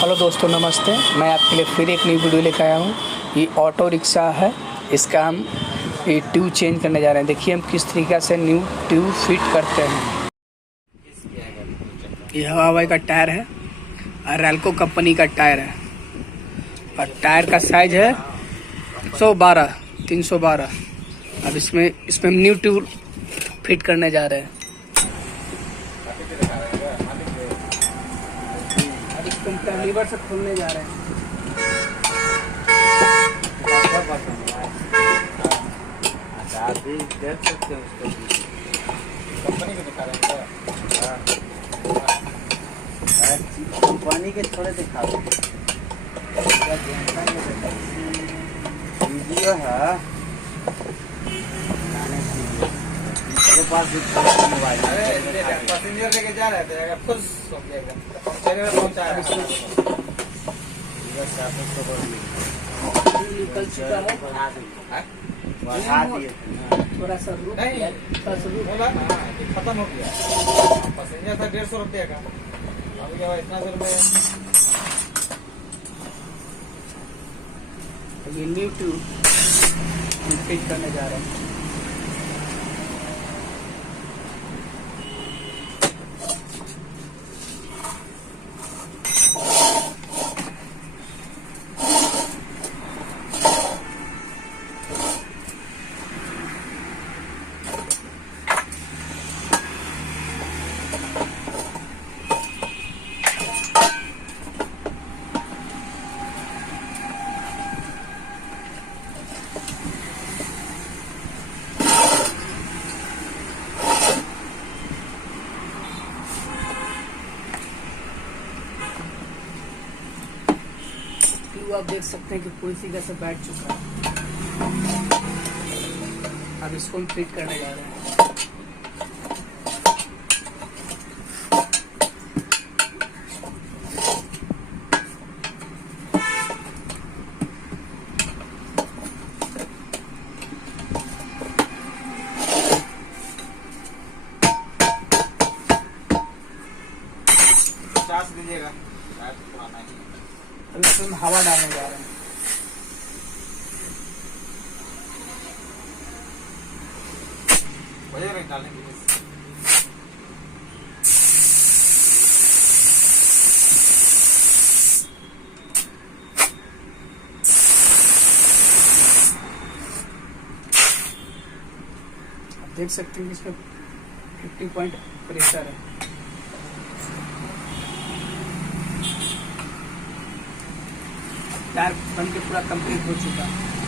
Hello दोस्तों, नमस्ते। मैं आपके लिए फिर एक नई वीडियो लेकर आया हूँ। ये ऑटो रिक्शा है। इसका हम ये ट्यूब चेंज करने जा रहे हैं। देखिए हम किस तरीके से न्यू ट्यूब फिट करते हैं। ये हवाई का टायर है और रैल्को कंपनी का टायर है और टायर का साइज है 312। अब इसमें हम न्यू ट्यूब फिट करने जा रहे हैं। अब इसको हम लीवर से खोलने जा रहे हैं। आप भी देख सकते हो उसको, कंपनी को दिखा रहे हैं। कंपनी के थोड़े दिखा रहे वीडियो है मेरे पास मोबाइल। पैसेंजर लेके जा रहे थे, खुद पहुंचा रहे निकल चुका है। बढ़ा दिए थोड़ा सा नहीं खत्म हो गया। पैसेंजर था 150 रुपये का, अब क्या इतना देर में ये न्यू ट्यूब फिट करने जा रहे हैं। आप देख सकते हैं कि पूरी तरीके से बैठ चुका है। अब इसको हम फिट करने जा रहे हैं। दीजिएगा। अब इसमें हम हवा डालने जा रहे हैं। आप देख सकते हैं कि इसमें 50 पॉइंट प्रेशर है। टायर बन के पूरा कंप्लीट हो चुका है।